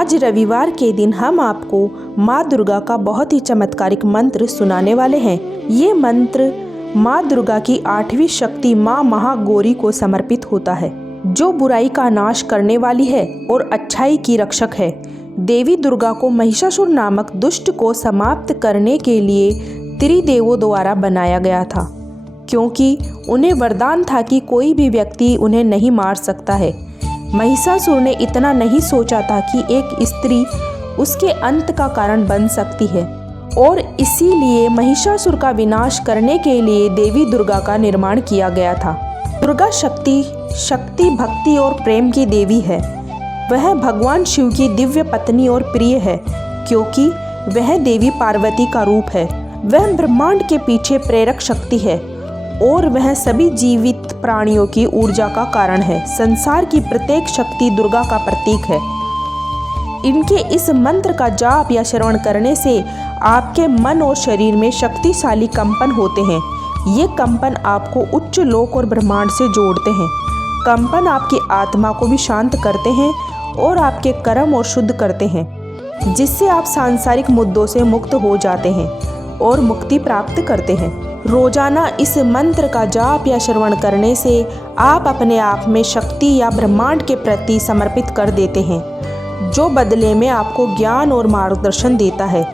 आज रविवार के दिन हम आपको माँ दुर्गा का बहुत ही चमत्कारिक मंत्र सुनाने वाले हैं। ये मंत्र माँ दुर्गा की 8वीं शक्ति माँ महागौरी को समर्पित होता है, जो बुराई का नाश करने वाली है और अच्छाई की रक्षक है। देवी दुर्गा को महिषासुर नामक दुष्ट को समाप्त करने के लिए त्रिदेवों द्वारा बनाया गया था, क्योंकि उन्हें वरदान था कि कोई भी व्यक्ति उन्हें नहीं मार सकता है। महिषासुर ने इतना नहीं सोचा था कि एक स्त्री उसके अंत का कारण बन सकती है, और इसीलिए महिषासुर का विनाश करने के लिए देवी दुर्गा का निर्माण किया गया था। दुर्गा शक्ति भक्ति और प्रेम की देवी है। वह भगवान शिव की दिव्य पत्नी और प्रिय है, क्योंकि वह देवी पार्वती का रूप है। वह ब्रह्मांड के पीछे प्रेरक शक्ति है और वह सभी जीवित प्राणियों की ऊर्जा का कारण है। संसार की प्रत्येक शक्ति दुर्गा का प्रतीक है। इनके इस मंत्र का जाप या श्रवण करने से आपके मन और शरीर में शक्तिशाली कंपन होते हैं। ये कंपन आपको उच्च लोक और ब्रह्मांड से जोड़ते हैं। कंपन आपकी आत्मा को भी शांत करते हैं और आपके कर्म और शुद्ध करते हैं, जिससे आप सांसारिक मुद्दों से मुक्त हो जाते हैं और मुक्ति प्राप्त करते हैं। रोजाना इस मंत्र का जाप या श्रवण करने से आप अपने आप में शक्ति या ब्रह्मांड के प्रति समर्पित कर देते हैं, जो बदले में आपको ज्ञान और मार्गदर्शन देता है,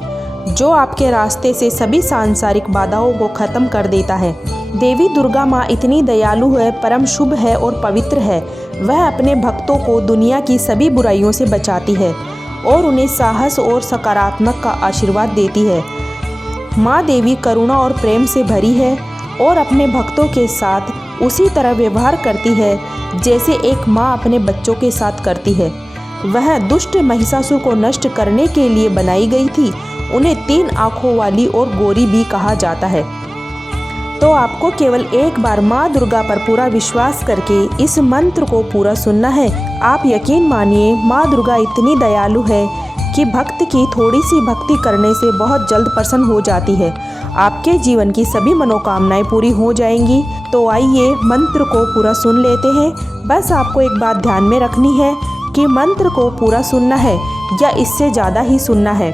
जो आपके रास्ते से सभी सांसारिक बाधाओं को खत्म कर देता है। देवी दुर्गा माँ इतनी दयालु है, परम शुभ है और पवित्र है। वह अपने भक्तों को दुनिया की सभी बुराइयों से बचाती है और उन्हें साहस और सकारात्मक का आशीर्वाद देती है। माँ देवी करुणा और प्रेम से भरी है और अपने भक्तों के साथ उसी तरह व्यवहार करती है जैसे एक माँ अपने बच्चों के साथ करती है। वह दुष्ट महिषासुर को नष्ट करने के लिए बनाई गई थी। उन्हें 3 आँखों वाली और गौरी भी कहा जाता है। तो आपको केवल एक बार माँ दुर्गा पर पूरा विश्वास करके इस मंत्र को पूरा सुनना है। आप यकीन मानिए, माँ दुर्गा इतनी दयालु है कि भक्त की थोड़ी सी भक्ति करने से बहुत जल्द प्रसन्न हो जाती है। आपके जीवन की सभी मनोकामनाएं पूरी हो जाएंगी। तो आइए मंत्र को पूरा सुन लेते हैं। बस आपको एक बात ध्यान में रखनी है कि मंत्र को पूरा सुनना है या इससे ज़्यादा ही सुनना है,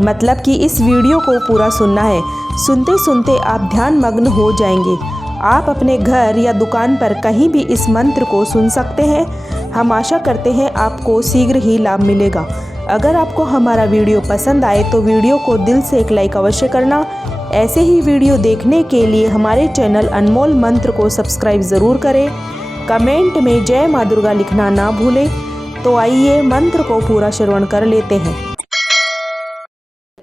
मतलब कि इस वीडियो को पूरा सुनना है। सुनते सुनते आप ध्यान मग्न हो जाएंगे। आप अपने घर या दुकान पर कहीं भी इस मंत्र को सुन सकते हैं। हम आशा करते हैं आपको शीघ्र ही लाभ मिलेगा। अगर आपको हमारा वीडियो पसंद आए तो वीडियो को दिल से एक लाइक अवश्य करना। ऐसे ही वीडियो देखने के लिए हमारे चैनल अनमोल मंत्र को सब्सक्राइब ज़रूर करें। कमेंट में जय माँ दुर्गा लिखना ना भूलें। तो आइए मंत्र को पूरा श्रवण कर लेते हैं।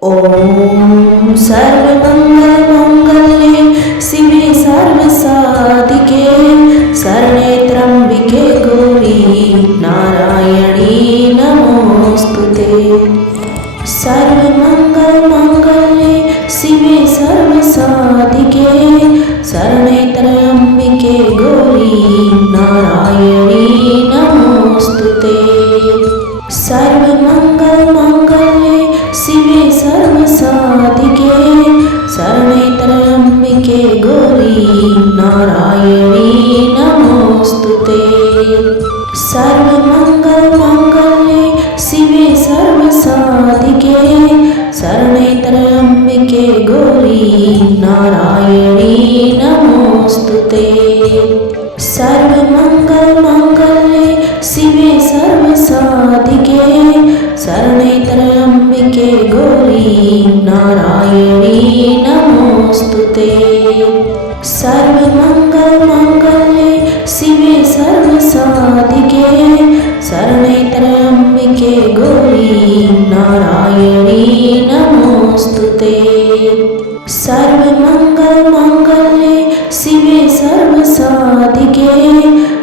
ओम सर्वमंगल मंगल्ये शिवे सर्वसाधिके शरणे त्र्यंबिके गौरी नारायणी नमोस्तुते। सर्वमंगल मंगल्ये शिवे सर्वसाधिके शरणे त्र्यंबिके गौरी नारायणी नमोस्तुते। सर्वमंगल मंगल्ये शिवे सर्वसाधिके शरणे त्र्यंबिके गौरी नारायणी नमोस्तुते। सर्वमंगल मंगल्ये शिवे सर्वसाधिके शरणे त्र्यंबिके गौरी नारायणी नमोस्तुते। सर्वमंगल मंगल्ये शिवे सर्वसाधिके शरणे त्र्यंबिके गौरी नारायणी नमोस्तुते। सर्वमंगल मंगल्ये शिवे सर्वसाधिके शरणे त्र्यंबिके गौरी नारायणी नमोस्तुते। सर्वमंगल मंगल्ये शिवे सर्वसाधिके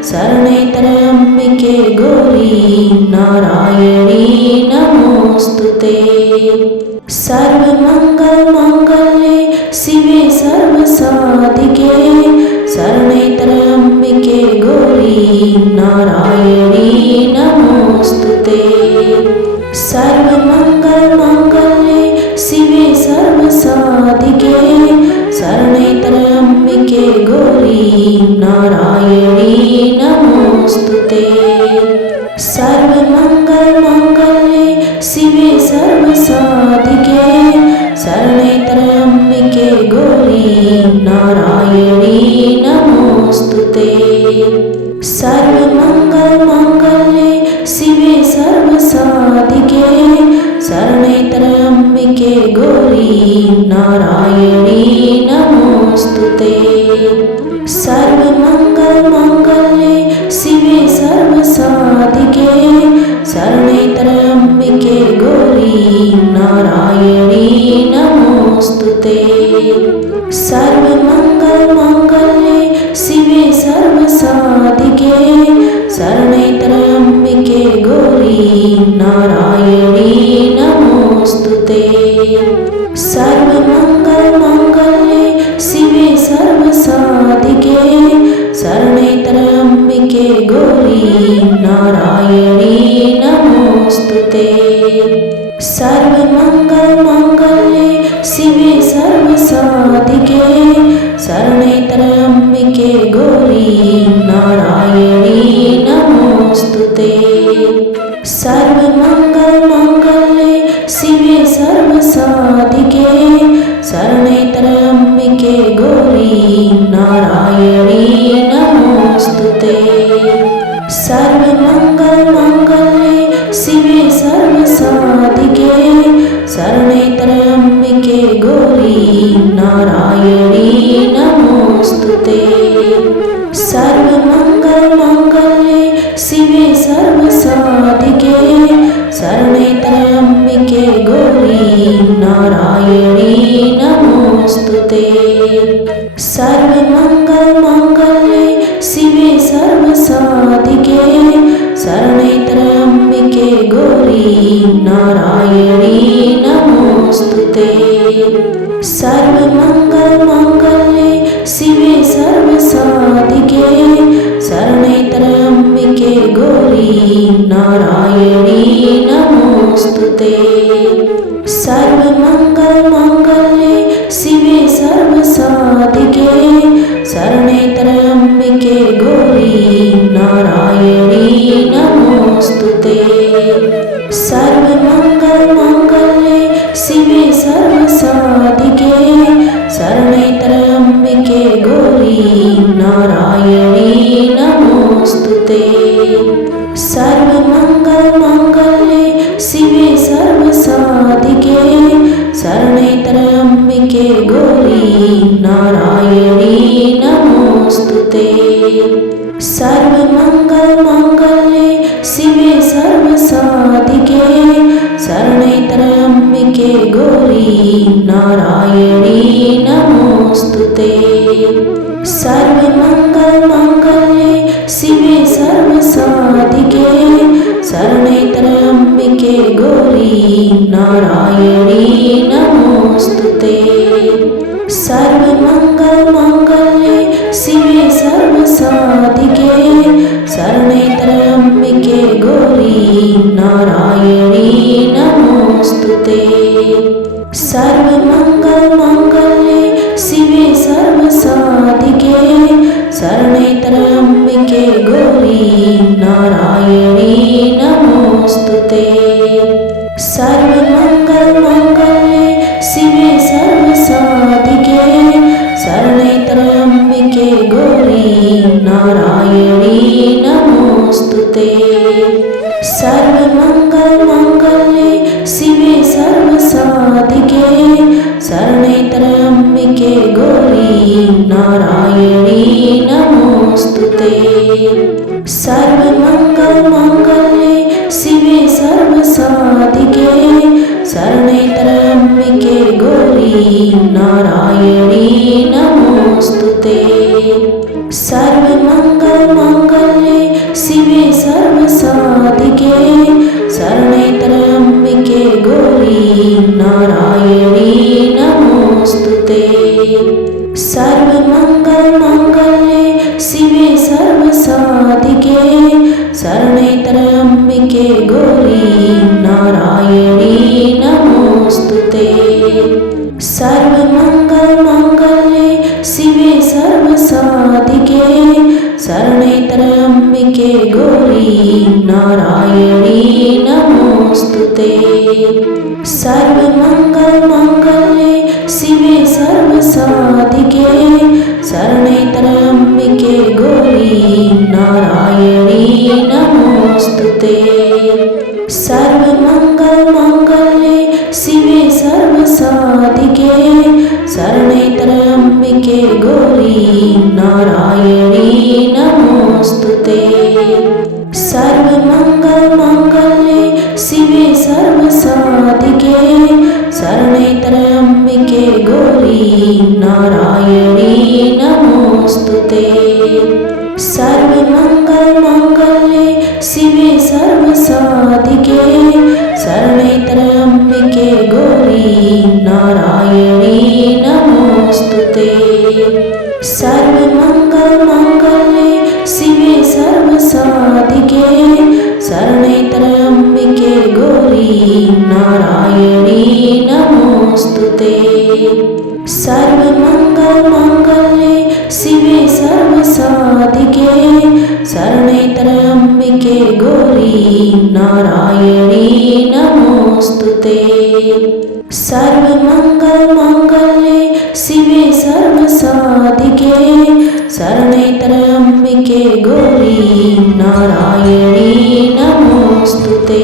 शरणे त्र्यंबिके गौरी नारायणी नमोस्तुते। सर्वमंगल मंगल्ये शिवे सर्वसाधिके शरणे त्र्यंबिके गौरी नारायणी नमोस्तुते। सर्वमंगल मंगल्ये शिवे सर्वसाधिके शरणे त्र्यंबिके गौरी नारायणी नमोस्तुते। सर्वमंगल मंगल्ये नारायणी नमोस्तुते। सर्वमङ्गलमाङ्गल्ये शिवे सर्वसाधिके शरणे त्र्यम्बिके गौरी नारायणी नमोस्तुते। सर्वमङ्गलमाङ्गल्ये शिवे सर्वसाधिके शरणे त्र्यम्बिके गौरी नारायणी नमोस्तुते। सर्वमङ्गलमाङ्गल्ये शिवे सर्वसाधिके शरणे त्र्यम्बिके गौरी नारायणी नमोस्तुते। सर्वमङ्गलमाङ्गल्ये शिवे सर्वसाधिके शरणे त्र्यम्बिके गौरी नारायणी नमोस्तुते। सर्वमङ्गलमाङ्गल्ये शिवे सर्वसाधिके शरणे त्र्यम्बिके गौरी नारायणी नमोस्तुते। सर्वमङ्गलमाङ्गल्ये शिवे सर्वसाधिके शरणे त्र्यम्बिके गौरी नारायणी नमोस्तुते। सर्वमङ्गलमाङ्गल्ये शिवे सर्वसाधिके शरणे त्र्यम्बिके गौरी नारायणी नमोस्तुते। सर्वमङ्गलमाङ्गल्ये शिवे सर्वसाधिके शरणे त्र्यम्बिके गौरी नारायणी नमोस्तुते। सर्वमङ्गलमाङ्गल्ये शिवे सर्वसाधिके शरणे त्र्यम्बिके गौरी नारायणी नमोस्तुते। सर्वमङ्गलमाङ्गल्ये शिवे सर्वसाधिके शरणे त्र्यम्बिके गौरी नारायणी नमोस्तुते। सर्वमङ्गलमाङ्गल्ये शिवे सर्वसाधिके शरणे त्र्यम्बिके गौरी नारायणी नमोस्तुते। सर्वमङ्गलमाङ्गल्ये शिवे सर्वसाधिके शरणे त्र्यम्बिके गौरी नारायणी नमोस्तुते। सर्वमङ्गलमाङ्गल्ये शिवे सर्वसाधिके शरणे त्र्यम्बिके गौरी नारायणी नमोस्तुते। सर्वमङ्गलमाङ्गल्ये शिवे सर्वसाधिके शरणे त्र्यम्बिके गौरी नारायणी नमोस्तुते। सर्वमङ्गलमाङ्गल्ये शिवे सर्वसाधिके शरणे त्र्यम्बिके गौरी नारायणी नमोस्तुते। सर्वमङ्गलमाङ्गल्ये शिवे सर्वसाधिके शरणे त्र्यम्बिके गौरी नारायणी नमोस्तुते। सर्वमङ्गलमाङ्गल्ये शिवे सर्वसाधिके शरणे त्र्यम्बिके गौरी नारायणी नमोस्तुते। सर्वमङ्गलमाङ्गल्ये शिवे सर्वसाधिके शरणे त्र्यम्बिके गौरी नारायणी नमोस्तुते। सर्वमङ्गलमाङ्गल्ये शिवे सर्वसाधिके शरणे त्र्यम्बिके गौरी नारायणी नमोस्तुते। सर्वमङ्गलमाङ्गल्ये शिवे सर्वसाधिके शरणे त्र्यम्बिके गौरी नारायणी नमोस्तुते। सर्वमङ्गलमाङ्गल्ये शिवे सर्वसाधिके शरणे त्र्यम्बिके गौरी नारायणी नमोस्तुते। सर्वमङ्गलमाङ्गल्ये शिवे सर्वसाधिके शरणे त्र्यम्बिके गौरी नारायणी नमोस्तुते। सर्वमङ्गलमाङ्गल्ये शिवे सर्वसाधिके शरणे त्र्यम्बिके गौरी नारायणी नमोस्तुते। सर्वमङ्गलमाङ्गल्ये शिवे सर्वसाधिके शरणैतरम्बिके गौरी नारायणी नमोस्तुते। सर्वमङ्गलमाङ्गल्ये शिवे सर्वसाधिके शरणैतरम्बिके गौरी नारायणी नमोस्तुते। सर्वमङ्गलमाङ्गल्ये शिवे सर्वसाधिके शरणैतरम्बिके गौरी नारायणी नमोस्तुते। सर्वमङ्गलमाङ्गल्ये शिवे सर्वसाधिके शरणैतरम्बिके गौरी नारायणी नमोस्तुते। सर्वमङ्गलमाङ्गल्ये शिवे सर्वसाधिके शरणैतरम्बिके गौरी नारायणी नमोस्तुते। सर्वमङ्गलमाङ्गल्ये शिवे सर्वसाधिके शरणैतरम्बिके गौरी नारायणी नमोस्तुते। सर्वमङ्गलमाङ्गल्ये शिवे सर्वसाधिके शरणैतरम्बिके गौरी नारायणी नमोस्तुते।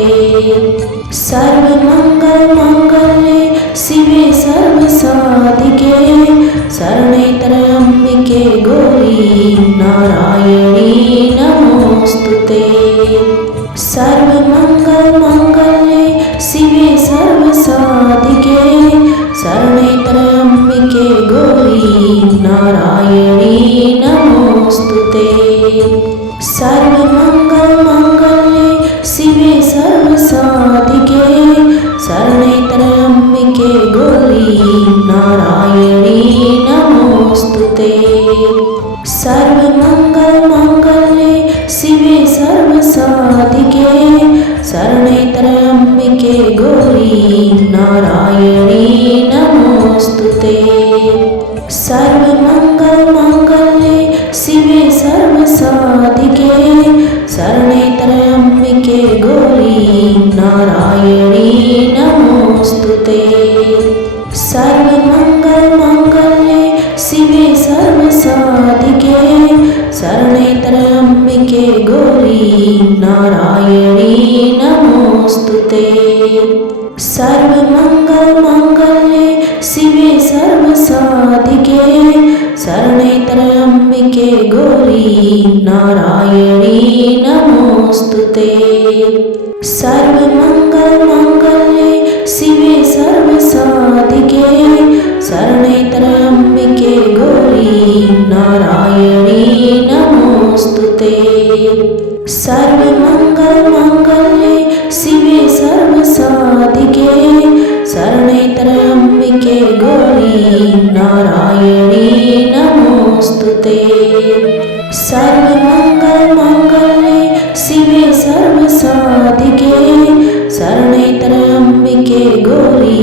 सर्वमङ्गलमाङ्गल्ये शिवे सर्वसाधिके शरणैतरम्बिके गौरी नारायणी नमोस्तुते। सर्वमङ्गलमाङ्गल्ये शिवे सर्वसाधिके शरणैतरम्बिके गौरी नारायणी नमोस्तुते। सर्वमङ्गलमाङ्गल्ये शिवे सर्वसाधिके शरणैतरम्बिके गौरी नारायणी नमोस्तुते। सर्वमङ्गलमाङ्गल्ये शिवे सर्वसाधिके शरणैतरम्बिके गौरी नारायणी नमोस्तुते। सर्वमङ्गलमाङ्गल्ये शिवे सर्वसाधिके शरणैतरम्बिके गौरी नारायणी नमोस्तुते। सर्वमङ्गलमाङ्गल्ये शिवे सर्वसाधिके शरणैतरम्बिके गौरी नारायणी नमोस्तुते। सर्वमङ्गलमाङ्गल्ये शिवे सर्वसाधिके शरणैतरम्बिके गौरी नारायणी नमोस्तुते। सर्वमङ्गलमाङ्गल्ये शिवे सर्वसाधिके शरणैतरम्बिके गौरी नारायणी नमोस्तुते। सर्वमङ्गलमाङ्गल्ये शिवे सर्वसाधिके शरणैतरम्बिके गौरी नारायणी नमोस्तुते। सर्वमङ्गलमाङ्गल्ये शिवे सर्वसाधिके शरणैतरम्बिके गौरी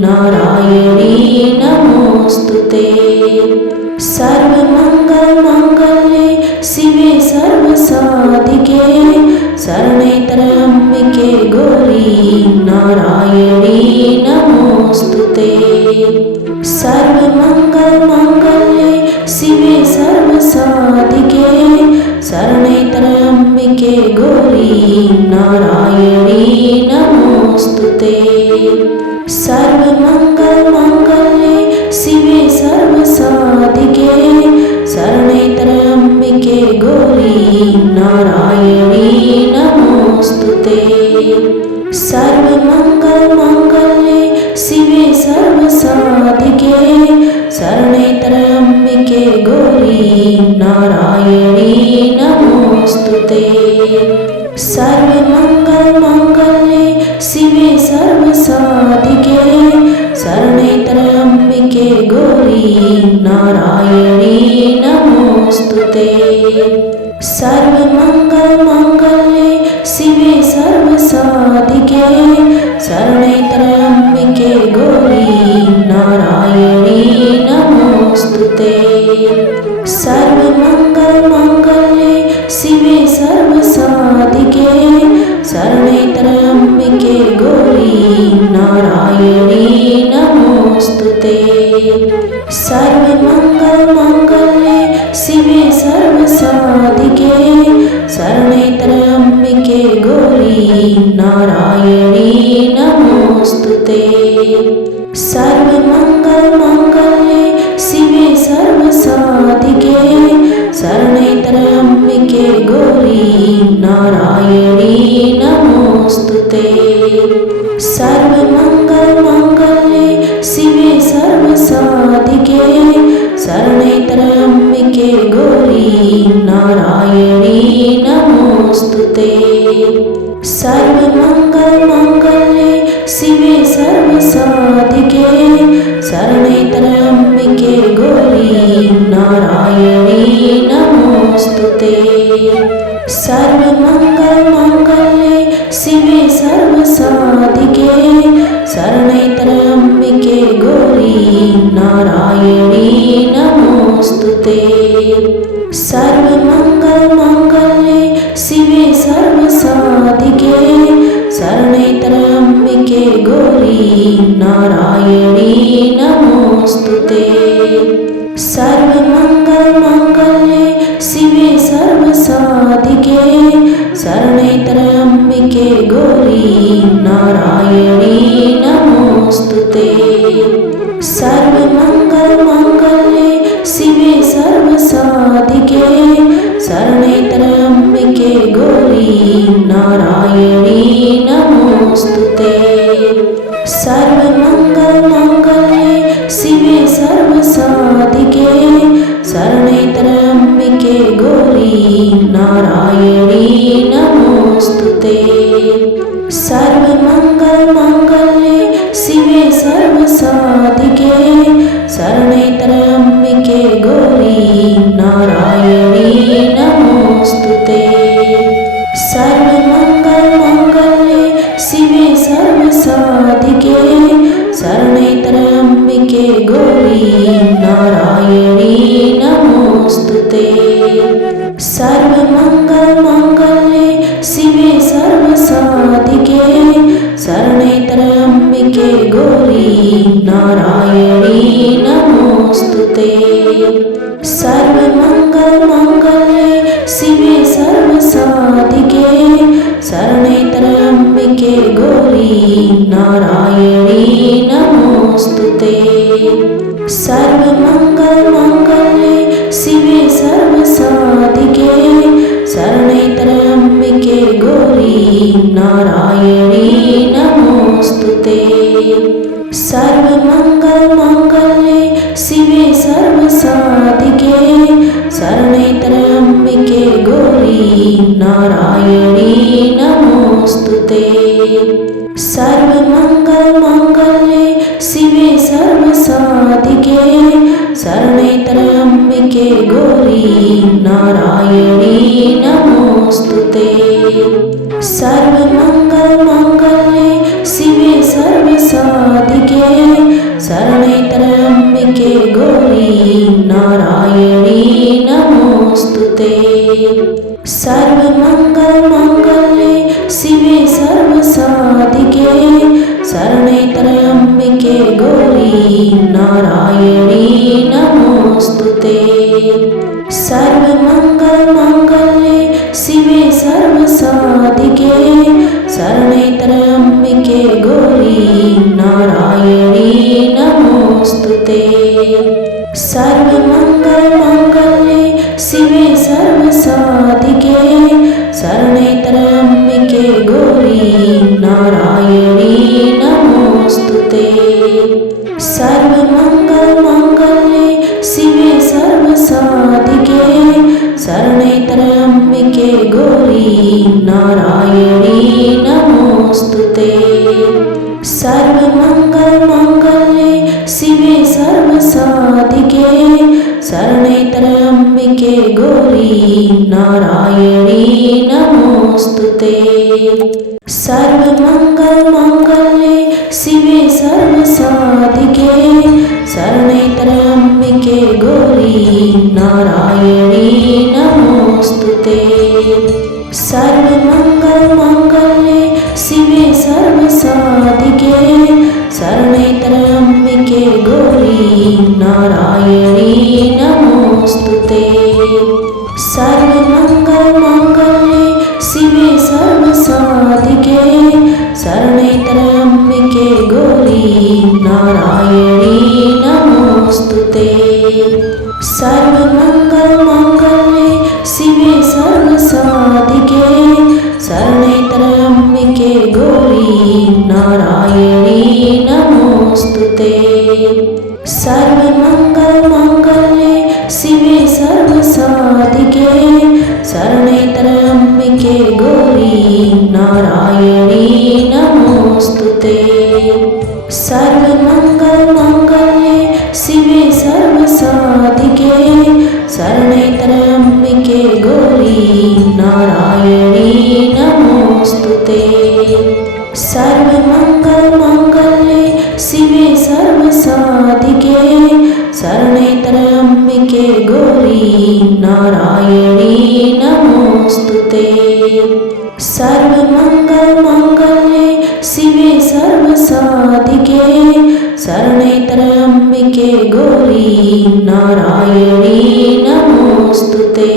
नारायणी नमोस्तुते। सर्वमङ्गलमाङ्गल्ये शिवे सर्वसाधिके शरणैतरम्बिके गौरी नारायणी नमोस्तुते। सर्वमङ्गलमाङ्गल्ये शिवे सर्वसाधिके शरणैतरम्बिके गौरी नारायणी नमोस्तुते। सर्वमङ्गलमाङ्गल्ये शिवे सर्वसाधिके शरणैतरम्बिके गौरी नारायणी नमोस्तुते। सर्वमङ्गलमाङ्गल्ये शिवे सर्वसाधिके शरणैतरम्बिके गौरी नारायणी नमोस्तुते। सर्वमङ्गलमाङ्गल्ये शिवे सर्वसाधिके शरणैतरम्बिके गौरी नारायणी नमोस्तुते। सर्वमङ्गलमाङ्गल्ये शिवे सर्वसाधिके शरणैतरम्बिके गौरी नारायणी नमोस्तुते। सर्वमङ्गलमाङ्गल्ये शिवे सर्वसाधिके शरणैतरम्बिके गौरी नारायणी नमोस्तुते। सर्वमङ्गल सर्वमङ्गलमाङ्गल्ये शिवे सर्वसाधिके शरणे त्र्यम्बिके गौरी नारायणी नमोस्तुते। सर्वमङ्गलमाङ्गल्ये शिवे सर्वसाधिके शरणे त्र्यम्बिके गौरी नारायणी नमोस्तुते। सर्वमङ्गलमाङ्गल्ये शिवे सर्वसाधिके शरणे त्र्यम्बिके गौरी नारायणी नमोस्तुते। सर्वमङ्गलमाङ्गल्ये शिवे सर्वसाधिके शरणे त्र्यम्बिके गौरी नारायणी नमोस्तुते। सर्वमङ्गलमाङ्गल्ये शिवे सर्वसाधिके शरणे त्र्यम्बिके गौरी नारायणी नमोस्तुते। सर्वमङ्गलमाङ्गल्ये शिवे सर्वसाधिके शरणे त्र्यम्बिके गौरी नारायणी नमोस्तुते। सर्वमङ्गलमाङ्गल्ये शिवे सर्वसाधिके शरणे त्र्यम्बिके गौरी नारायणी नमोस्तुते। सर्वमङ्गलमाङ्गल्ये शिवे सर्वसाधिके शरणे त्र्यम्बिके गौरी नारायणी नमोस्तुते। सर्वमङ्गलमाङ्गल्ये शिवे सर्वसाधिके शरणे त्र्यम्बिके गौरी नारायणी नमोस्तुते। सर्वमङ्गलमाङ्गल्ये शिवे सर्वसाधिके शरणे त्र्यम्बिके गौरी नारायणी नमोस्तुते। सर्वमङ्गलमाङ्गल्ये शिवे सर्वसाधिके शरणे त्र्यम्बिके गौरी नारायणी नमोस्तुते। सर्वमङ्गलमाङ्गल्ये शिवे सर्वसाधिके शरणे त्र्यम्बिके गौरी नारायणी नमोस्तुते। सर्वमङ्गलमाङ्गल्ये शिवे सर्वसाधिके शरणे त्र्यम्बिके गौरी नारायणी नमोस्तुते। सर्वमङ्गलमाङ्गल्ये शिवे सर्वसाधिके शरणे त्र्यम्बिके गौरी नारायणी नमोस्तुते। सर्वमङ्गलमाङ्गल्ये शिवे सर्वसाधिके शरणे त्र्यम्बिके गौरी नारायणी नमोस्तुते। सर्वमङ्गलमाङ्गल्ये शिवे सर्वसाधिके शरणे त्र्यम्बिके गौरी नारायणी नमोस्तुते। सर्वमङ्गलमाङ्गल्ये शिवे सर्वसाधिके शरणे त्र्यम्बिके गौरी नारायणी नमोस्तुते। सर्वमङ्गलमाङ्गल्ये शिवे सर्वसाधिके शरणे त्र्यम्बिके गौरी नारायणी नमोस्तुते। सर्वमङ्गलमाङ्गल्ये शिवे सर्वसाधिके शरणे त्र्यम्बिके गौरी नारायणी नमोस्तुते। सर्वमङ्गलमाङ्गल्ये शिवे सर्वसाधिके शरणे त्र्यम्बिके गौरी नारायणी नमोस्तुते। सर्वमङ्गलमाङ्गल्ये शिवे सर्वसाधिके शरणे त्र्यम्बिके गौरी नारायणी नमोस्तुते। सर्वमङ्गलमाङ्गल्ये शिवे सर्वसाधिके शरणे त्र्यम्बिके गौरी नारायणी नमोस्तुते। सर्वमङ्गलमाङ्गल्ये शिवे सर्वसाधिके शरणे त्र्यम्बिके गौरी नारायणी नमोस्तुते। सर्वमङ्गलमाङ्गल्ये शिवे सर्वसाधिके शरणे त्र्यम्बिके गौरी नारायणी नमोस्तुते। नमोस्तुते। सर्वमङ्गलमाङ्गल्ये शिवे सर्वसाधिके शरणे त्र्यम्बिके गौरी नारायणी नमोस्तुते। सर्वमङ्गलमाङ्गल्ये शिवे सर्वसाधिके शरणे त्र्यम्बिके गौरी नारायणी नमोस्तुते। सर्वमङ्गलमाङ्गल्ये शिवे सर्वसाधिके शरणे त्र्यम्बिके गौरी नारायणी नमोस्तुते। सर्वमङ्गलमाङ्गल्ये शिवे सर्वसाधिके शरणे त्र्यम्बिके गौरी नारायणी नमोस्तुते। सर्वमङ्गलमाङ्गल्ये शिवे सर्वसाधिके शरणे त्र्यम्बिके गौरी नारायणी नमोस्तुते। सर्वमङ्गलमाङ्गल्ये शिवे सर्वसाधिके शरणे त्र्यम्बिके गौरी नारायणी नमोस्तुते।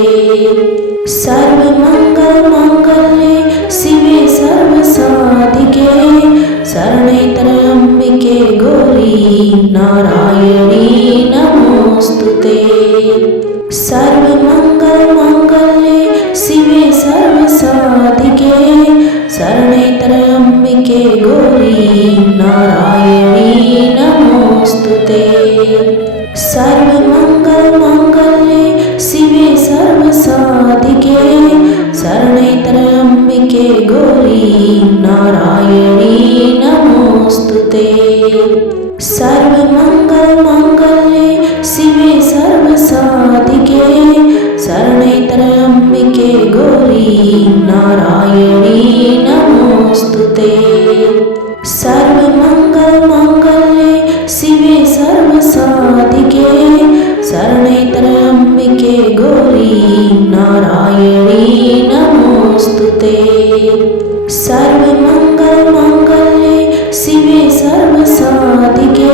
सर्वमङ्गलमाङ्गल्ये शिवे सर्वसाधिके शरणे त्र्यम्बिके गौरी नारायणी नमोस्तुते। सर्वमङ्गलमाङ्गल्ये शिवे सर्वसाधिके शरणे त्र्यम्बिके गौरी नारायणी नमोस्तुते। सर्वमङ्गलमाङ्गल्ये शिवे सर्वसाधिके शरणे त्र्यम्बिके गौरी नारायणी नमोस्तुते। सर्वमङ्गलमाङ्गल्ये शिवे सर्वसाधिके शरणे त्र्यम्बिके गौरी नारायणी नमोस्तुते। सर्वमङ्गलमाङ्गल्ये शिवे सर्वसाधिके शरणे त्र्यम्बिके गौरी नारायणी नमोस्तुते। सर्वमङ्गलमाङ्गल्ये शिवे सर्वसाधिके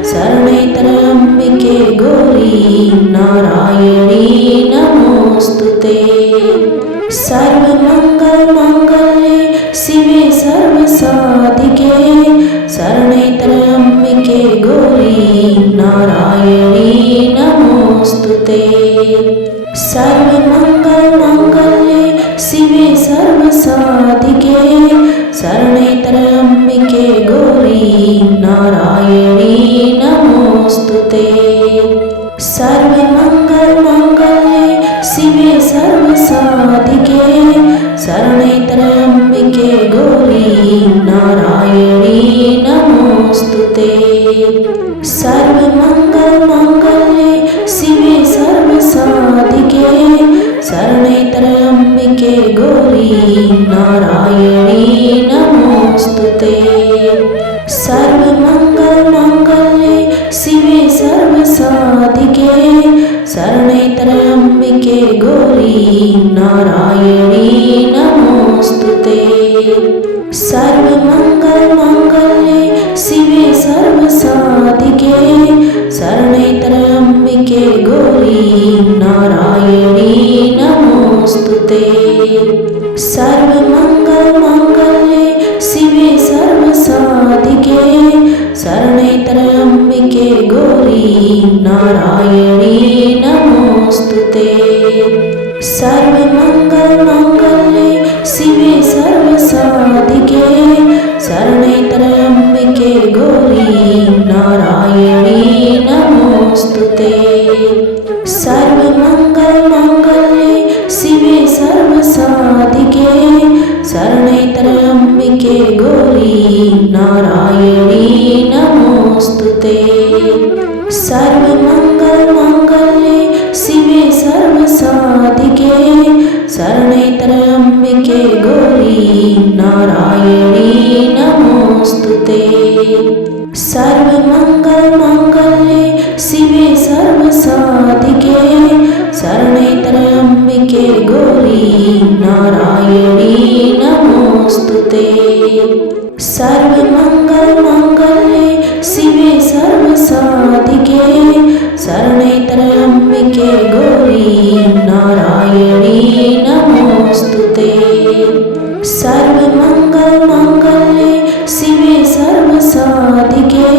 शरणे त्र्यम्बिके गौरी नारायणी नमोस्तुते। सर्वमङ्गलमाङ्गल्ये शिवे सर्वसाधिके शरणे त्र्यम्बिके गौरी नारायणी नमोस्तुते। सर्वमङ्गलमाङ्गल्ये शिवे सर्वसाधिके शरणे त्र्यम्बिके गौरी नारायणी नमोस्तुते। सर्वमङ्गलमाङ्गल्ये शिवे सर्वसाधिके शरणे त्र्यम्बिके गौरी नारायणी नमोस्तुते। सर्वमङ्गलमाङ्गल्ये शिवे सर्वसाधिके शरणे त्र्यम्बिके गौरी नारायणी नमोस्तुते। सर्वमङ्गलमाङ्गल्ये शिवे सर्वसाधिके शरणे त्र्यम्बिके गौरी नारायणी नमोस्तुते। सर्वमङ्गलमाङ्गल्ये शिवे सर्वसाधिके शरणे त्र्यम्बिके गौरी नारायणी नमोस्तुते। सर्वमङ्गलमाङ्गल्ये शिवे सर्वसाधिके शरणे त्र्यम्बिके गौरी नारायणी नमोस्तुते। सर्वमङ्गलमाङ्गल्ये शिवे सर्वसाधिके शरणे त्र्यम्बिके गौरी नारायणी नमोस्तुते। सर्वमङ्गलमाङ्गल्ये शिवे सर्वसाधिके शरणे त्र्यम्बिके गौरी नारायणी नमोस्तुते। सर्वमङ्गलमाङ्गल्ये शिवे सर्वसाधिके शरणे त्र्यम्बिके गौरी नारायणी नमोस्तुते। सर्वमङ्गलमाङ्गल्ये शिवे सर्वसाधिके शरणे त्र्यम्बिके गौरी नारायणी नमोस्तुते। सर्वमङ्गलमाङ्गल्ये शिवे सर्वसाधिके शरणे त्र्यम्बिके गौरी नारायणी नमोस्तुते। सर्वमङ्गलमाङ्गल्ये शिवे सर्वसाधिके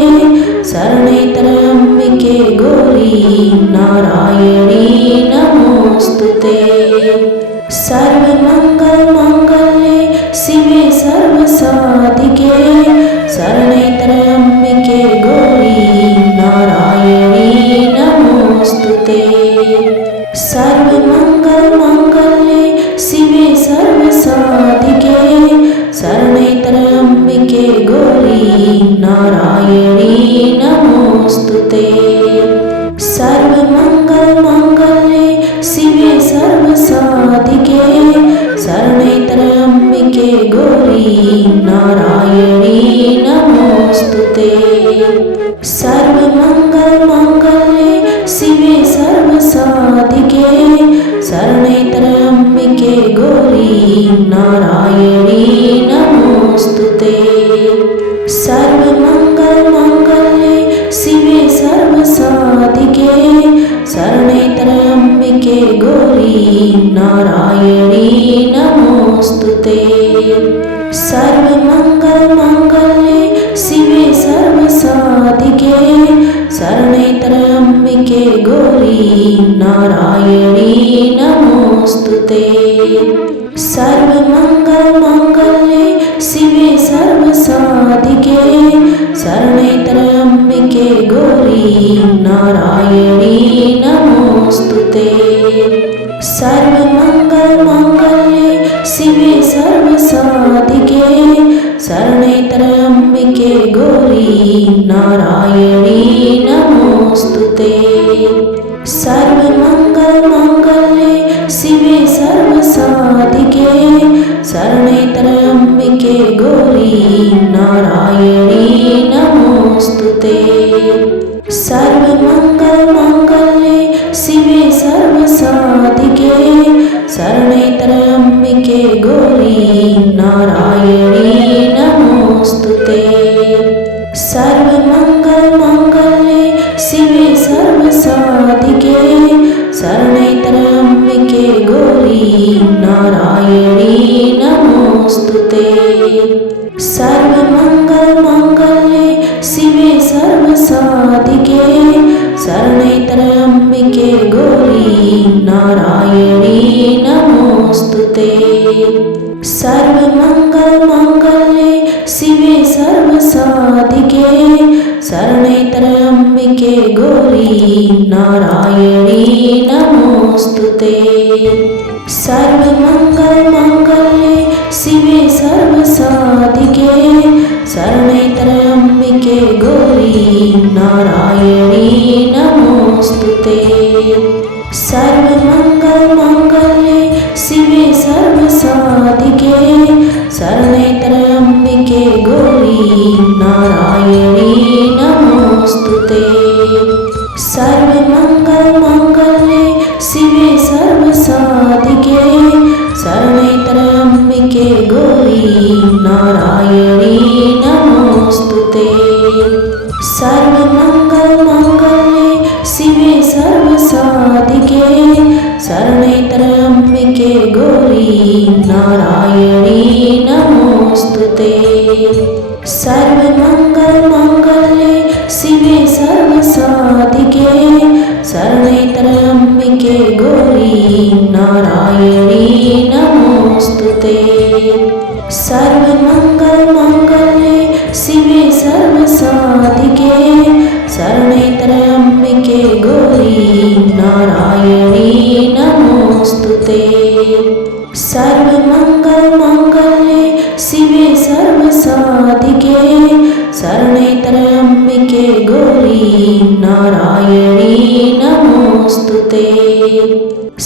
शरणे त्र्यम्बिके गौरी नारायणी नमोस्तुते। सर्वमङ्गलमाङ्गल्ये शिवे सर्वसाधिके शरणे त्र्यम्बिके गौरी नारायणी नमोस्तुते। सर्वमङ्गलमाङ्गल्ये शिवे सर्वसाधिके शरणे त्र्यम्बिके गौरी नारायणी नमोस्तुते। सर्वमङ्गलमाङ्गल्ये शिवे सर्वसाधिके शरणे त्र्यम्बिके गौरी नारायणी नमोस्तुते। सर्वमङ्गलमाङ्गल्ये शिवे सर्वसाधिके शरणे त्र्यम्बिके गौरी नारायणी नमोस्तुते। सर्वमङ्गलमाङ्गल्ये शिवे सर्वसाधिके शरणे त्र्यम्बिके गौरी नारायणी नमोस्तुते। सर्वमङ्गलमाङ्गल्ये शिवे सर्वसाधिके शरणे त्र्यम्बिके गौरी नारायणी नमोस्तुते। सर्वमङ्गलमाङ्गल्ये शिवे सर्वसाधिके शरणे त्र्यम्बिके गौरी नारायणी नमोस्तुते। सर्वमङ्गलमाङ्गल्ये शिवे सर्वसाधिके शरणे त्र्यम्बिके गौरी नारायणी नमोस्तुते। सर्वमङ्गलमाङ्गल्ये शिवे सर्वसाधिके शरणे त्र्यम्बिके गौरी नारायणी नमोस्तुते। सर्वमङ्गलमाङ्गल्ये शिवे सर्वसाधिके शरणे त्र्यम्बिके गौरी नारायणी नमोस्तुते। सर्वमङ्गलमाङ्गल्ये शिवे सर्वसाधिके शरणे त्र्यम्बिके गौरी नारायणी नमोस्तुते। सर्वमङ्गलमाङ्गल्ये शिवे सर्वसाधिके शरणे त्र्यम्बिके गौरी नारायणी नमोस्तुते। सर्वमङ्गलमाङ्गल्ये शिवे सर्वसाधिके शरणे त्र्यम्बिके गौरी नारायणी नमोस्तुते। सर्वमङ्गलमाङ्गल्ये शिवे सर्वसाधिके शरणे त्र्यम्बिके गौरी नारायणी नमोस्तुते। सर्वमङ्गलमाङ्गल्ये शिवे सर्वसाधिके शरणे त्र्यम्बिके गौरी नारायणी नमोस्तुते। सर्वमङ्गलमाङ्गल्ये शिवे सर्वसाधिके शरणे त्र्यम्बिके गौरी नारायणी नमोस्तुते। सर्वमङ्गलमाङ्गल्ये शिवे सर्वसाधिके शरणे त्र्यम्बिके गौरी नारायणी नमोस्तुते। सर्वमङ्गलमाङ्गल्ये शिवे सर्वसाधिके शरणे त्र्यम्बिके गौरी नारायणी नमोस्तुते। सर्वमङ्गलमाङ्गल्ये शिवे सर्वसाधिके शरणे त्र्यम्बिके गौरी नारायणी नमोस्तुते। सर्वमङ्गलमाङ्गल्ये शिवे सर्वसाधिके शरणे त्र्यम्बिके गौरी नारायणी नमोस्तुते।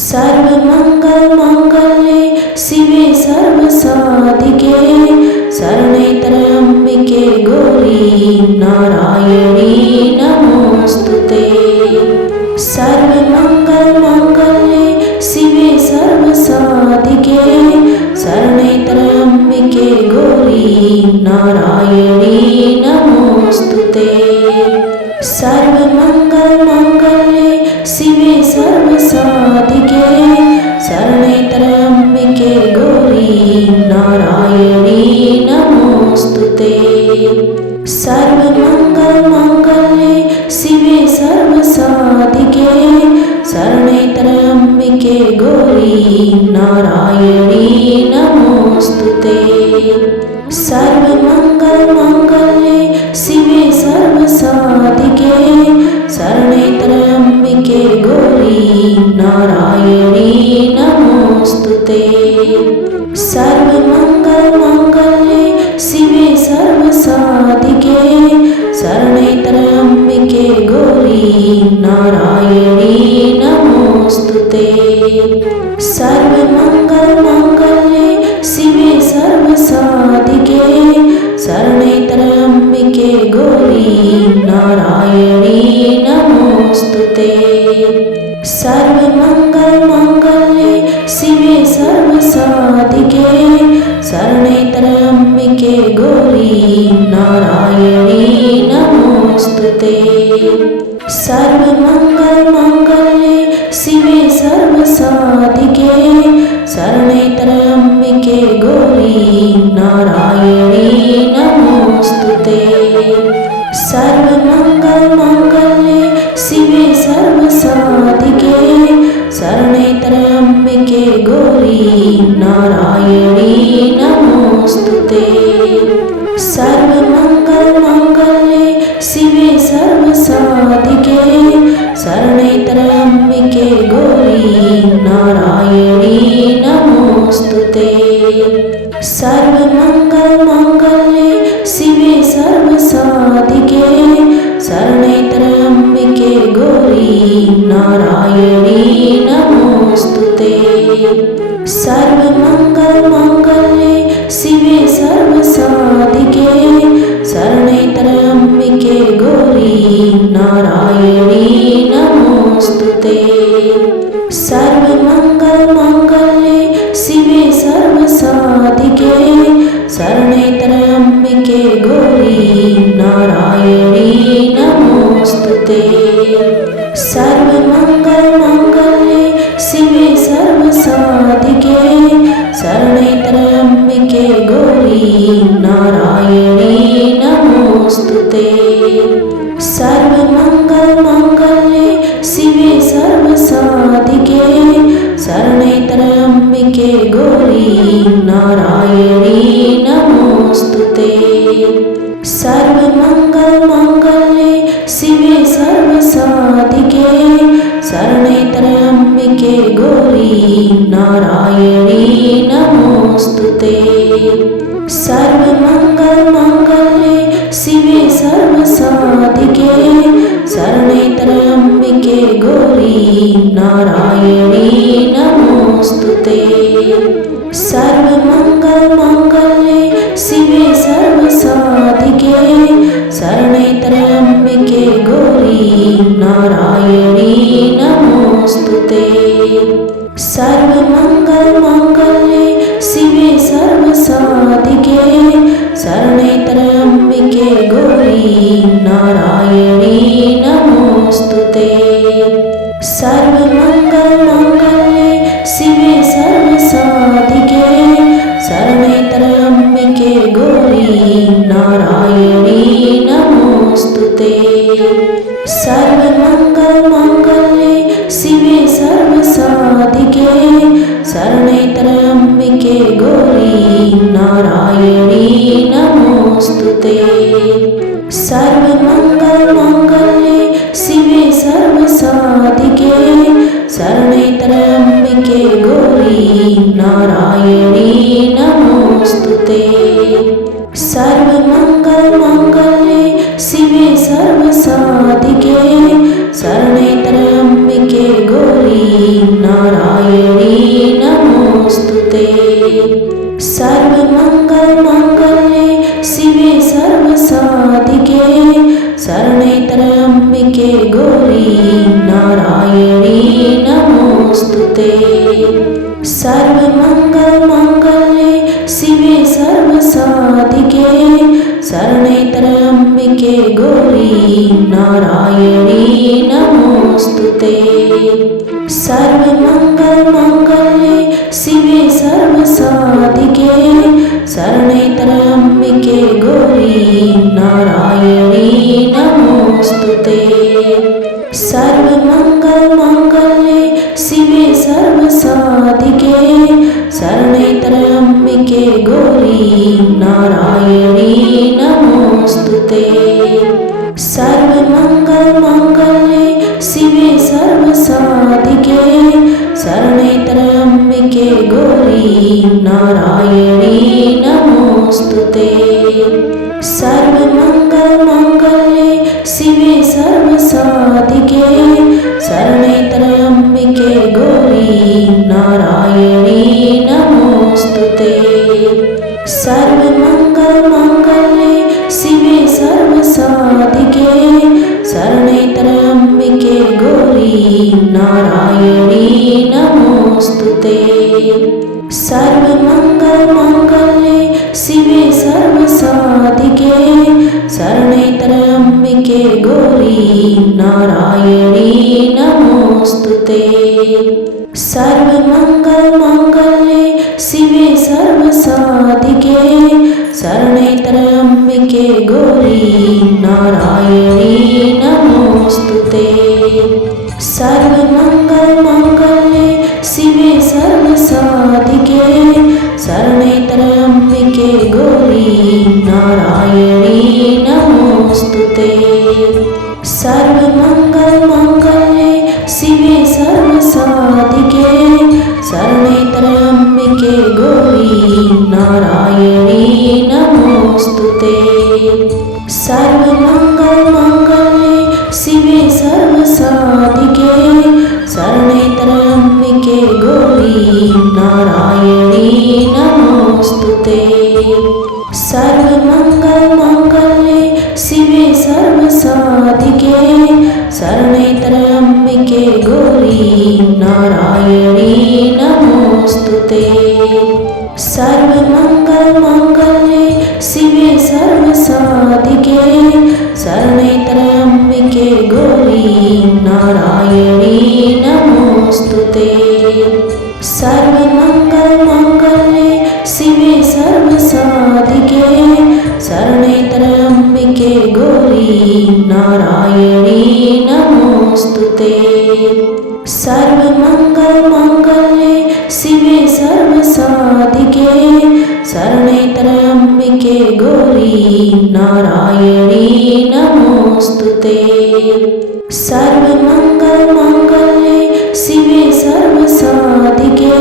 सर्वमङ्गलमाङ्गल्ये शिवे सर्वसाधिके शरणे त्र्यम्बिके गौरी नारायणी नमोस्तुते। सर्वमङ्गलमाङ्गल्ये शिवे सर्वसाधिके शरणे त्र्यम्बिके गौरी नारायणी नमोस्तुते। सर्वमङ्गलमाङ्गल्ये शिवे सर्वसाधिके शरणे त्र्यम्बिके गौरी नारायणी नमोस्तुते। सर्वमङ्गलमाङ्गल्ये शिवे सर्वसाधिके शरणे त्र्यम्बिके गौरी नारायणी नमोस्तुते। सर्वमङ्गलमाङ्गल्ये शिवे सर्वसाधिके शरणे त्र्यम्बिके गौरी नारायणी नमोस्तुते। सर्वमङ्गलमाङ्गल्ये शिवे सर्वसाधिके शरणे त्र्यम्बिके गौरी नारायणी नमोस्तुते। सर्वमङ्गलमाङ्गल्ये शिवे सर्वसाधिके शरणे त्र्यम्बिके गौरी नारायणी नमोस्तुते। सर्वमङ्गलमाङ्गल्ये शिवे सर्वसाधिके शरणे त्र्यम्बिके गौरी नारायणी नमोस्तुते। सर्वमङ्गलमाङ्गल्ये शिवे सर्वसाधिके शरणे त्र्यम्बिके गौरी नारायणी नमोस्तुते। सर्वमङ्गलमाङ्गल्ये शिवे सर्वसाधिके शरणे त्र्यम्बिके गौरी नारायणी नमोस्तुते। सर्वमङ्गलमाङ्गल्ये शिवे सर्वसाधिके शरणे त्र्यम्बिके गौरी नारायणी नमोस्तुते। सर्वमङ्गलमाङ्गल्ये शिवे सर्वसाधिके शरणे त्र्यम्बिके गौरी नारायणी नमोस्तुते। सर्वमङ्गलमाङ्गल्ये शिवे सर्वसाधिके शरणे त्र्यम्बिके गौरी नारायणी नमोस्तुते। सर्वमङ्गलमाङ्गल्ये शिवे सर्वसाधिके शरणे त्र्यम्बिके गौरी नारायणी नमोस्तुते। सर्वमङ्गलमाङ्गल्ये शिवे सर्वसाधिके शरणे त्र्यम्बिके गौरी नारायणी नमोस्तुते। सर्वमङ्गलमाङ्गल्ये शिवे सर्वसाधिके शरणे त्र्यम्बिके गौरी नारायणी नमोस्तुते। सर्वमङ्गलमाङ्गल्ये शिवे सर्वसाधिके शरणे त्र्यम्बिके गौरी नारायणी नमोस्तुते। सर्वमङ्गलमाङ्गल्ये शिवे सर्वसाधिके शरणे त्र्यम्बिके गौरी नारायणी नमोस्तुते। सर्वमङ्गलमाङ्गल्ये शिवे सर्वसाधिके शरणे त्र्यम्बिके गौरी नारायणी नमोस्तुते। सर्वमङ्गलमाङ्गल्ये शिवे सर्वसाधिके शरणे त्र्यम्बिके गौरी नारायणी नमोस्तुते। सर्वमङ्गलमाङ्गल्ये शिवे सर्वसाधिके शरणे त्र्यम्बिके गौरी नारायणी नमोस्तुते। सर्वमङ्गलमाङ्गल्ये शिवे सर्वसाधिके शरणे त्र्यम्बिके गौरी नारायणी नमोस्तुते। सर्वमङ्गलमाङ्गल्ये शिवे सर्वसाधिके शरणे त्र्यम्बिके गौरी नारायणी नमोस्तुते। सर्वमङ्गलमाङ्गल्ये शिवे सर्वसाधिके शरणे त्र्यम्बिके गौरी नारायणी नमोस्तुते। सर्वमङ्गलमाङ्गल्ये शिवे सर्वसाधिके शरणे त्र्यम्बिके गौरी नारायणी नमोस्तुते। सर्वमङ्गलमाङ्गल्ये शिवे सर्वसाधिके शरणे त्र्यम्बिके गौरी नारायणी नमोस्तुते। सर्वमङ्गलमाङ्गल्ये सर्वमङ्गलमाङ्गल्ये गौरी नारायणी नमोऽस्तुते। सर्वमङ्गलमाङ्गल्ये शिवे सर्वसाधिके शरणे त्र्यम्बिके गौरी नारायणी नमोऽस्तुते। सर्वमङ्गलमाङ्गल्ये शिवे सर्वसाधिके शरणे त्र्यम्बिके गौरी नारायणी नमोऽस्तुते। सर्वमङ्गलमाङ्गल्ये शिवे सर्वसाधिके शरणे त्र्यम्बिके गौरी नारायणी नमोऽस्तुते। सर्वमङ्गलमाङ्गल्ये शिवे सर्वसाधिके शरणे त्र्यम्बिके गौरी नारायणी नमोऽस्तुते। सर्वमङ्गलमाङ्गल्ये शिवे सर्वसाधिके शरणे त्र्यम्बिके गौरी नारायणी नमोऽस्तुते। सर्वमङ्गलमाङ्गल्ये शिवे सर्वसाधिके शरणे त्र्यम्बिके गौरी नारायणी नमोऽस्तुते। सर्वमङ्गलमाङ्गल्ये शिवे सर्वसाधिके शरणे त्र्यम्बिके गौरी नारायणी नमोऽस्तुते। सर्वमङ्गलमाङ्गल्ये शिवे सर्वसाधिके शरणे त्र्यम्बिके गौरी नारायणी नमोऽस्तुते। सर्वमङ्गलमाङ्गल्ये शिवे सर्वसाधिके शरणे त्र्यम्बिके गौरी नारायणी नमोऽस्तुते। सर्वमङ्गलमाङ्गल्ये शिवे सर्वसाधिके शरणे त्र्यम्बिके गौरी नारायणी नमोऽस्तुते। सर्वमङ्गलमाङ्गल्ये शिवे सर्वसाधिके शरणे त्र्यम्बिके गौरी नारायणी नमोऽस्तुते। सर्वमङ्गलमाङ्गल्ये शिवे सर्वसाधिके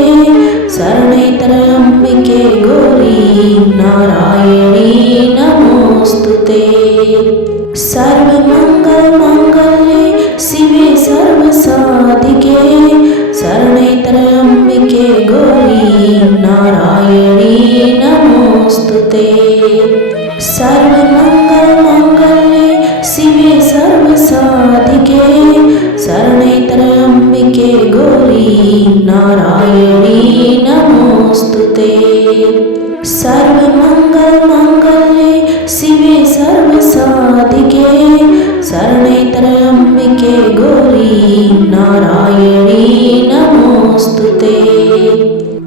शरणे त्र्यम्बिके गौरी नारायणी नमोऽस्तुते। सर्वमङ्गलमाङ्गल्ये शिवे सर्वसाधिके शरणे त्र्यम्बिके गौरी नारायणी नमोऽस्तुते। सर्वमङ्गलमाङ्गल्ये शिवे सर्वसाधिके शरणे त्र्यम्बिके गौरी नारायणी नमोऽस्तुते। सर्वमङ्गलमाङ्गल्ये शिवे सर्वसाधिके शरणे त्र्यम्बिके गौरी नारायणी नमोऽस्तुते।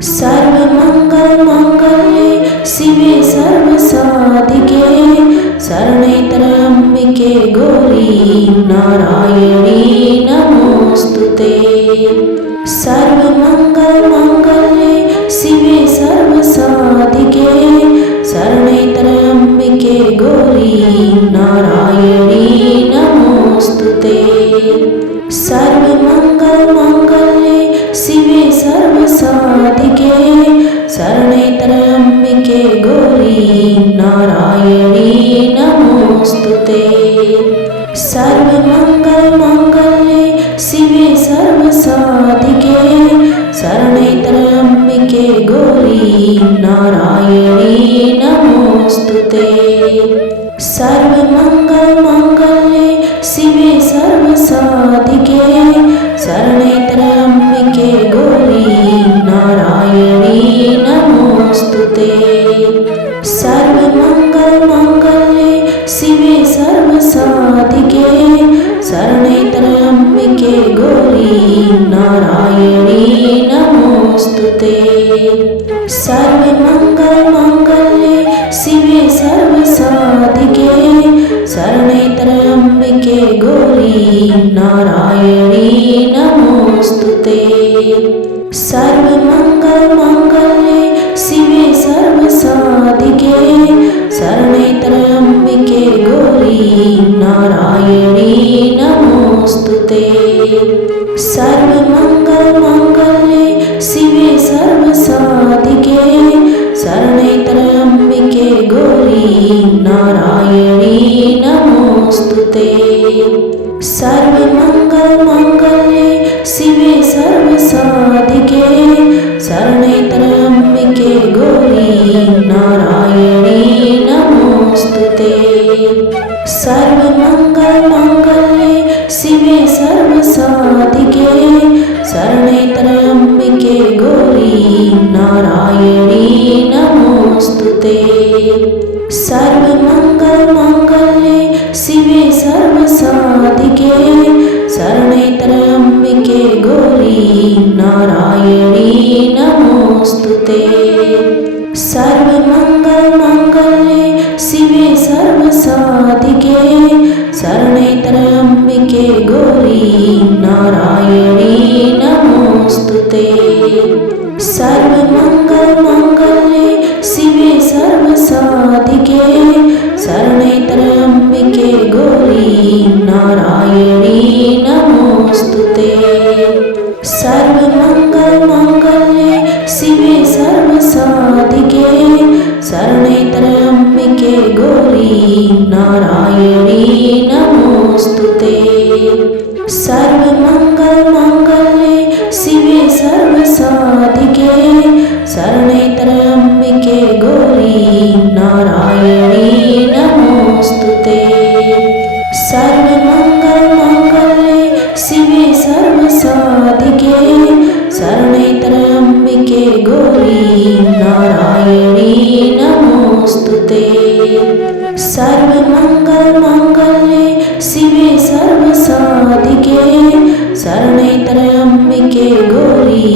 सर्वमङ्गलमाङ्गल्ये शिवे सर्वसाधिके शरणे त्र्यम्बिके गौरी नारायणी नमोऽस्तुते। सर्वमङ्गलमाङ्गल्ये शिवे सर्वसाधिके शरणे त्र्यम्बिके गौरी नारायणी नमोऽस्तुते। सर्वमङ्गलमाङ्गल्ये शिवे सर्वसाधिके शरणे त्र्यम्बिके गौरी नारायणी नमोऽस्तुते। सर्वमङ्गलमाङ्गल्ये शिवे सर्वसाधिके शरणे त्र्यम्बिके गौरी नारायणी नमोऽस्तुते। सर्वमङ्गलमाङ्गल्ये शिवे सर्वसाधिके शरणे त्र्यम्बिके गौरी नारायणी नमोऽस्तुते। सर्वमङ्गलमाङ्गल्ये शिवे सर्वसाधिके शरणे त्र्यम्बिके गौरी नारायणी नमोऽस्तुते। सर्वमङ्गलमाङ्गल्ये शिवे सर्वसाधिके शरणे त्र्यम्बिके गौरी नारायणी नमोऽस्तुते। सर्वमङ्गलमाङ्गल्ये शिवे सर्वसाधिके शरणे त्र्यम्बिके गौरी नारायणी नमोऽस्तुते। सर्वमङ्गलमाङ्गल्ये शिवे ते। सर्वमङ्गलमाङ्गल्ये शिवे सर्वसाधिके शरणे त्र्यम्बिके गौरी नारायणी नमोऽस्तु ते। सर्वमङ्गलमाङ्गल्ये शिवे सर्वसाधिके शरणे त्र्यम्बिके गौरी नारायणी नमोऽस्तु ते। सर्वमङ्गलमाङ्गल्ये शिवे सर्वसाधिके शरणे त्र्यम्बिके गौरी नारायणी नमोऽस्तु ते। सर्वमङ्गलमाङ्गल्ये शिवे सर्वसाधिके शरणे त्र्यम्बिके गौरी नारायणी नमोऽस्तु ते। सर्वमङ्गलमाङ्गल्ये शिवे सर्वसाधिके शरणे त्र्यम्बिके गौरी नारायणी नमोऽस्तु ते। सर्वमङ्गलमाङ्गल्ये शिवे सर्वसाधिके शरणे त्र्यम्बिके गौरी नारायणी नमोऽस्तु ते। सर्वमङ्गलमाङ्गल्ये शिवे सर्वसाधिके शरणे त्र्यम्बिके गौरी नारायणी नमोऽस्तु ते। सर्वमङ्गलमाङ्गल्ये शिवे सर्वसाधिके शरणे त्र्यम्बिके गौरी नारायणी नमोऽस्तु ते। सर्वमङ्गलमाङ्गल्ये शिवे सर्वसाधिके शरणे त्र्यम्बिके गौरी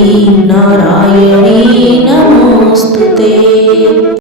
नारायणी नमोऽस्तु ते।